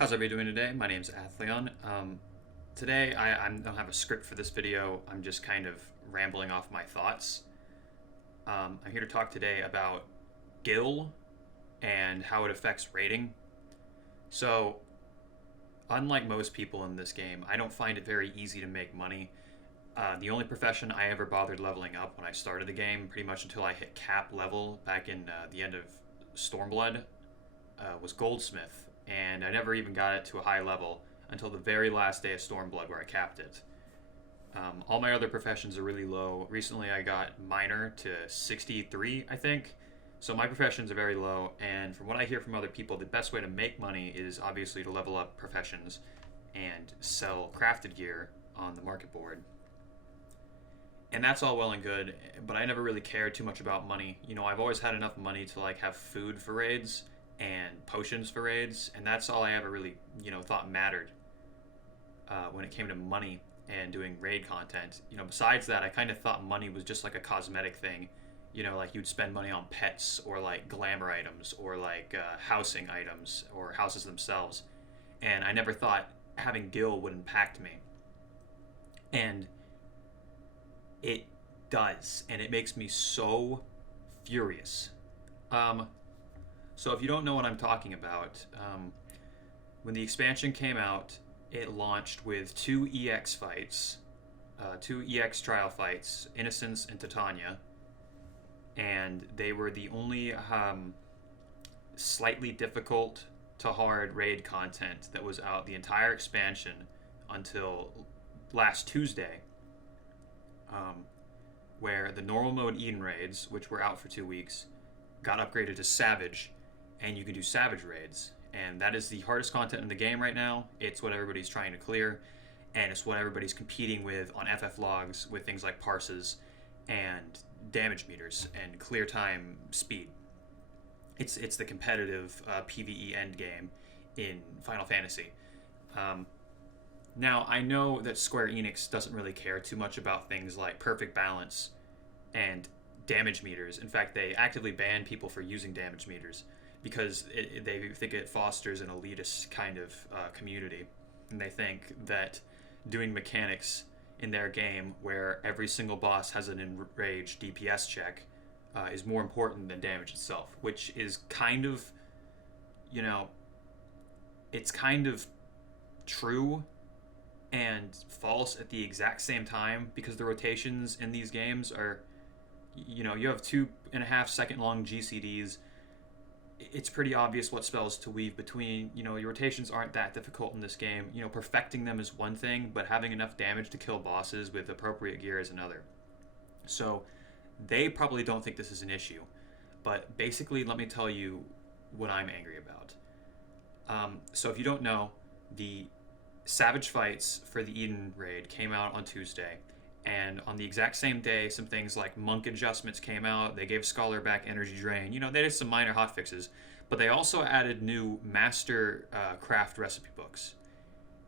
How's everybody doing today? My name's Athleon. Today, I don't have a script for this video. I'm just kind of rambling off my thoughts. I'm here to talk today about Gil and how it affects rating. So, unlike most people in this game, I don't find it very easy to make money. The only profession I ever bothered leveling up when I started the game, pretty much until I hit cap level back in the end of Stormblood, was Goldsmith, and I never even got it to a high level until the very last day of Stormblood where I capped it. All my other professions are really low. Recently, I got Miner to 63, I think. So my professions are very low, and from what I hear from other people, the best way to make money is obviously to level up professions and sell crafted gear on the market board. And that's all well and good, but I never really cared too much about money. I've always had enough money to have food for raids and potions for raids, and that's all I ever really thought mattered when it came to money and doing raid content. Besides that, I kind of thought money was just like a cosmetic thing. Like you'd spend money on pets or like glamour items or like housing items or houses themselves, and I never thought having Gil would impact me. And it does, and it makes me so furious. So if you don't know what I'm talking about, when the expansion came out, it launched with two EX fights, two EX trial fights, Innocence and Titania, and they were the only slightly difficult to hard raid content that was out the entire expansion until last Tuesday, where the normal mode Eden raids, which were out for 2 weeks, got upgraded to Savage, and you can do Savage raids. And that is the hardest content in the game right now. It's what everybody's trying to clear, and it's what everybody's competing with on FF logs with things like parses and damage meters and clear time speed. It's the competitive PvE endgame in Final Fantasy. Now, I know that Square Enix doesn't really care too much about things like perfect balance and damage meters. In fact, they actively ban people for using damage meters because they think it fosters an elitist kind of community. And they think that doing mechanics in their game where every single boss has an enraged DPS check is more important than damage itself, which is kind of, it's kind of true and false at the exact same time, because the rotations in these games are, you have 2.5 second long GCDs. It's pretty obvious what spells to weave between. Your rotations aren't that difficult in this game. Perfecting them is one thing, but having enough damage to kill bosses with appropriate gear is another. So they probably don't think this is an issue, but basically let me tell you what I'm angry about. So if you don't know, the Savage fights for the Eden raid came out on Tuesday, and on the exact same day, some things like monk adjustments came out. They gave Scholar back energy drain. They did some minor hotfixes, but they also added new master craft recipe books.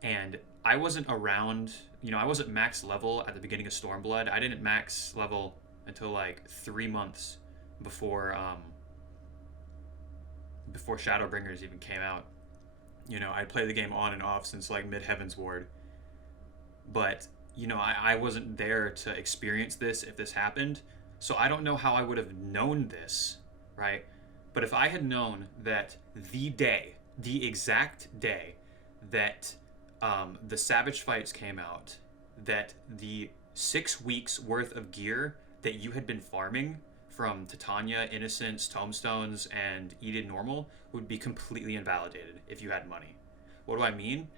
And I wasn't around, I wasn't max level at the beginning of Stormblood. I didn't max level until like 3 months before ShadowBringers even came out. I'd played the game on and off since like mid-Heaven's Ward. But, I wasn't there to experience this if this happened. So I don't know how I would have known this, right? But if I had known that the exact day that the Savage fights came out, that the 6 weeks worth of gear that you had been farming from Titania, Innocence, Tomestones, and Eden Normal would be completely invalidated if you had money. What do I mean?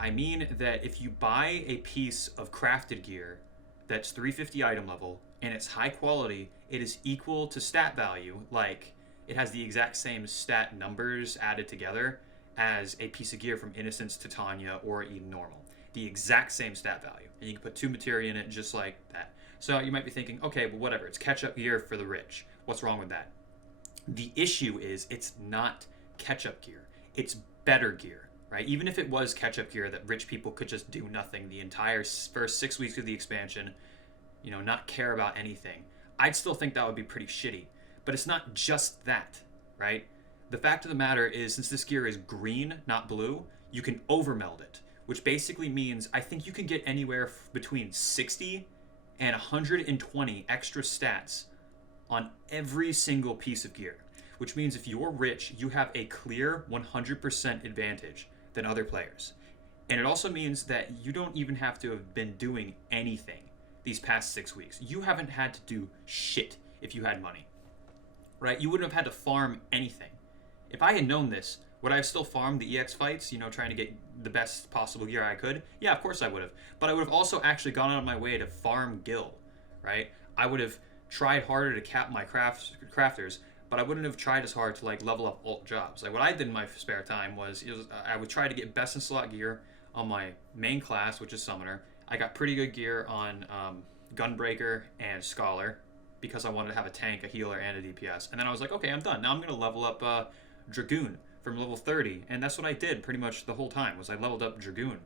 I mean that if you buy a piece of crafted gear that's 350 item level and it's high quality, it is equal to stat value, like it has the exact same stat numbers added together as a piece of gear from Innocence, Titania, or Eden Normal. The exact same stat value. And you can put 2 materia in it just like that. So you might be thinking, okay, well, whatever, it's catch-up gear for the rich. What's wrong with that? The issue is it's not catch-up gear. It's better gear, right? Even if it was catch-up gear that rich people could just do nothing the entire first 6 weeks of the expansion, not care about anything, I'd still think that would be pretty shitty. But it's not just that, right? The fact of the matter is, since this gear is green, not blue, you can overmeld it, which basically means I think you can get anywhere between 60 and 120 extra stats on every single piece of gear, which means if you're rich, you have a clear 100% advantage than other players. And it also means that you don't even have to have been doing anything these past 6 weeks. You haven't had to do shit if you had money, right? You wouldn't have had to farm anything. If I had known this, would I have still farmed the EX fights, trying to get the best possible gear I could? Yeah, of course I would have. But I would have also actually gone out of my way to farm gil, right? I would have tried harder to cap my crafters, but I wouldn't have tried as hard to level up alt jobs. Like what I did in my spare time was I would try to get best in slot gear on my main class, which is Summoner. I got pretty good gear on Gunbreaker and Scholar because I wanted to have a tank, a healer, and a DPS. And then I was like, okay, I'm done. Now I'm going to level up Dragoon from level 30. And that's what I did pretty much the whole time, was I leveled up Dragoon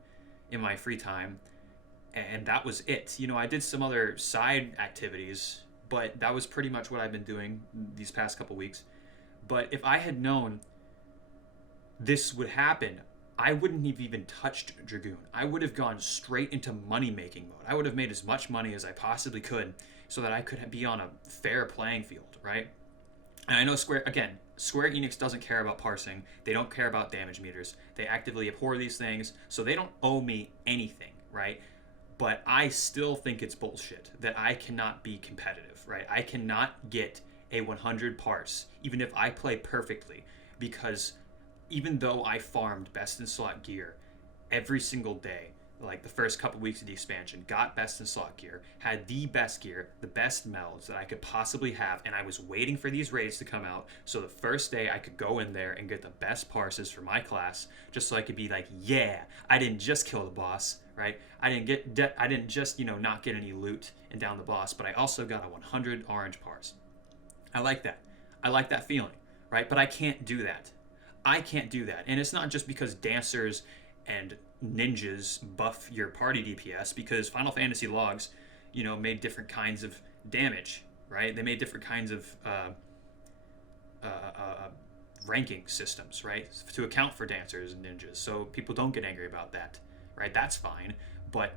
in my free time. And that was it. I did some other side activities, but that was pretty much what I've been doing these past couple weeks. But if I had known this would happen, I wouldn't have even touched Dragoon. I would have gone straight into money-making mode. I would have made as much money as I possibly could so that I could be on a fair playing field, right? And I know Square Enix doesn't care about parsing. They don't care about damage meters. They actively abhor these things, so they don't owe me anything, right? But I still think it's bullshit that I cannot be competitive, right? I cannot get a 100 parse, even if I play perfectly, because even though I farmed best in slot gear every single day, like the first couple weeks of the expansion, got best in slot gear, had the best gear, the best melds that I could possibly have, and I was waiting for these raids to come out, so the first day I could go in there and get the best parses for my class, just so I could be like, yeah, I didn't just kill the boss, right? I didn't just not get any loot and down the boss, but I also got a 100 orange parse. I like that. I like that feeling, right? But I can't do that. I can't do that. And it's not just because dancers and ninjas buff your party DPS, because Final Fantasy logs, made different kinds of damage, right? They made different kinds of ranking systems, right? To account for dancers and ninjas. So people don't get angry about that, right? That's fine. But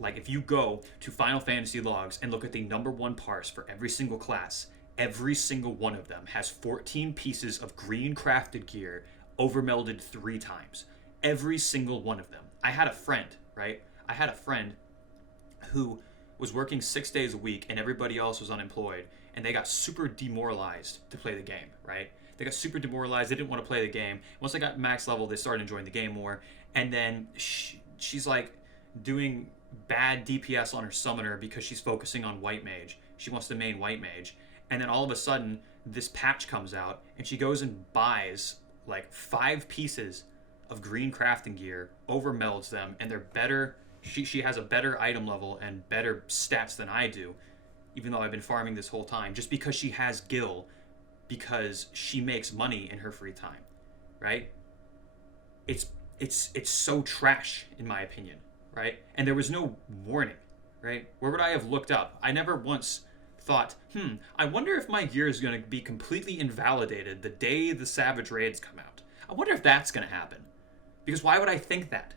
if you go to Final Fantasy logs and look at the number one parse for every single class, every single one of them has 14 pieces of green crafted gear overmelded 3 times. Every single one of them. I had a friend, right? I had a friend who was working 6 days a week and everybody else was unemployed, and they got super demoralized to play the game, right? They got super demoralized. They didn't want to play the game. Once they got max level, they started enjoying the game more. And then she's doing bad DPS on her summoner because she's focusing on white mage. She wants to main white mage. And then all of a sudden, this patch comes out, and she goes and buys 5 pieces of green crafting gear, overmelds them, and they're better. She has a better item level and better stats than I do, even though I've been farming this whole time, just because she has gil, because she makes money in her free time, right? It's so trash, in my opinion, right? And there was no warning, right? Where would I have looked up? I never once thought, I wonder if my gear is going to be completely invalidated the day the Savage Raids come out. I wonder if that's going to happen. Because why would I think that?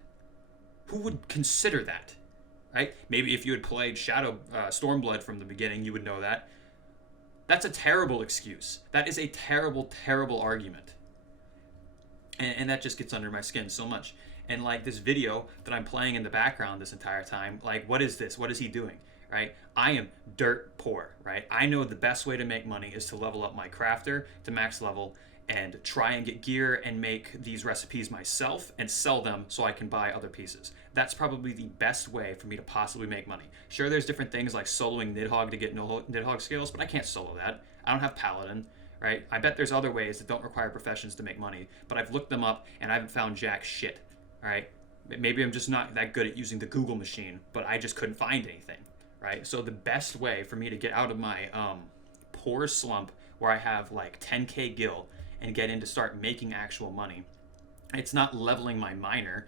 Who would consider that, right? Maybe if you had played Stormblood from the beginning, you would know that. That's a terrible excuse. That is a terrible, terrible argument. And that just gets under my skin so much. And this video that I'm playing in the background this entire time, what is this? What is he doing? Right? I am dirt poor, right? I know the best way to make money is to level up my crafter to max level and try and get gear and make these recipes myself and sell them so I can buy other pieces. That's probably the best way for me to possibly make money. Sure, there's different things like soloing Nidhogg to get Nidhogg skills, but I can't solo that. I don't have Paladin, right? I bet there's other ways that don't require professions to make money, but I've looked them up and I haven't found jack shit, all right? Maybe I'm just not that good at using the Google machine, but I just couldn't find anything, right? So the best way for me to get out of my poor slump where I have 10k gil and get in to start making actual money, it's not leveling my miner,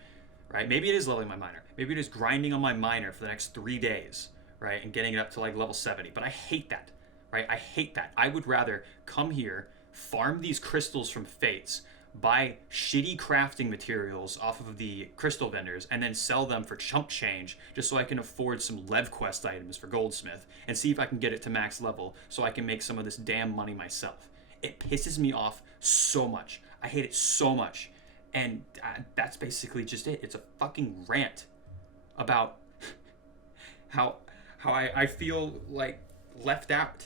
right? Maybe it is leveling my miner. Maybe it is grinding on my miner for the next 3 days, right? And getting it up to level 70. But I hate that, right? I hate that. I would rather come here, farm these crystals from fates, buy shitty crafting materials off of the crystal vendors, and then sell them for chump change just so I can afford some LevQuest items for Goldsmith and see if I can get it to max level so I can make some of this damn money myself. It pisses me off so much. I hate it so much. And that's basically just it. It's a fucking rant about how I feel like left out.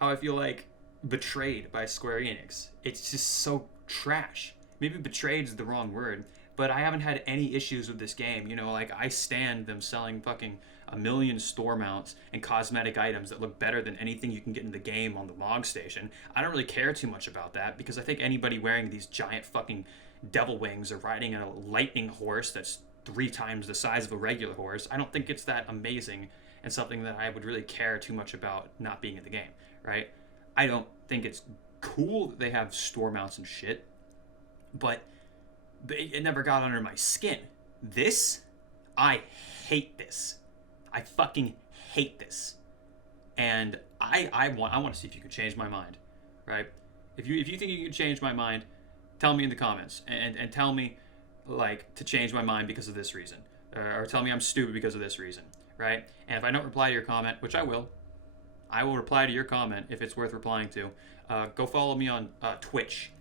How I feel like betrayed by Square Enix. It's just so trash. Maybe betrayed is the wrong word, but I haven't had any issues with this game. You know, like, I stand them selling fucking a million store mounts and cosmetic items that look better than anything you can get in the game on the log station. I don't really care too much about that because I think anybody wearing these giant fucking devil wings or riding a lightning horse that's 3 times the size of a regular horse, I don't think it's that amazing and something that I would really care too much about not being in the game, right? I don't think it's cool that they have store mounts and shit, but it never got under my skin. This, I hate this. I fucking hate this. And I want to see if you can change my mind, right? If you think you can change my mind, tell me in the comments and tell me, like, to change my mind because of this reason, or tell me I'm stupid because of this reason, right? And if I don't reply to your comment, which I will reply to your comment if it's worth replying to. Go follow me on Twitch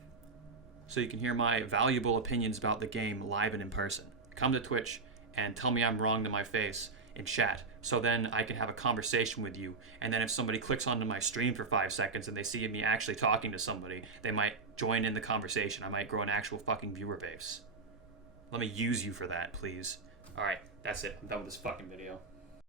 so you can hear my valuable opinions about the game live and in person. Come to Twitch and tell me I'm wrong to my face in chat, so then I can have a conversation with you, and then if somebody clicks onto my stream for 5 seconds and they see me actually talking to somebody, they might join in the conversation. I might grow an actual fucking viewer base. Let me use you for that, please. Alright, that's it. I'm done with this fucking video.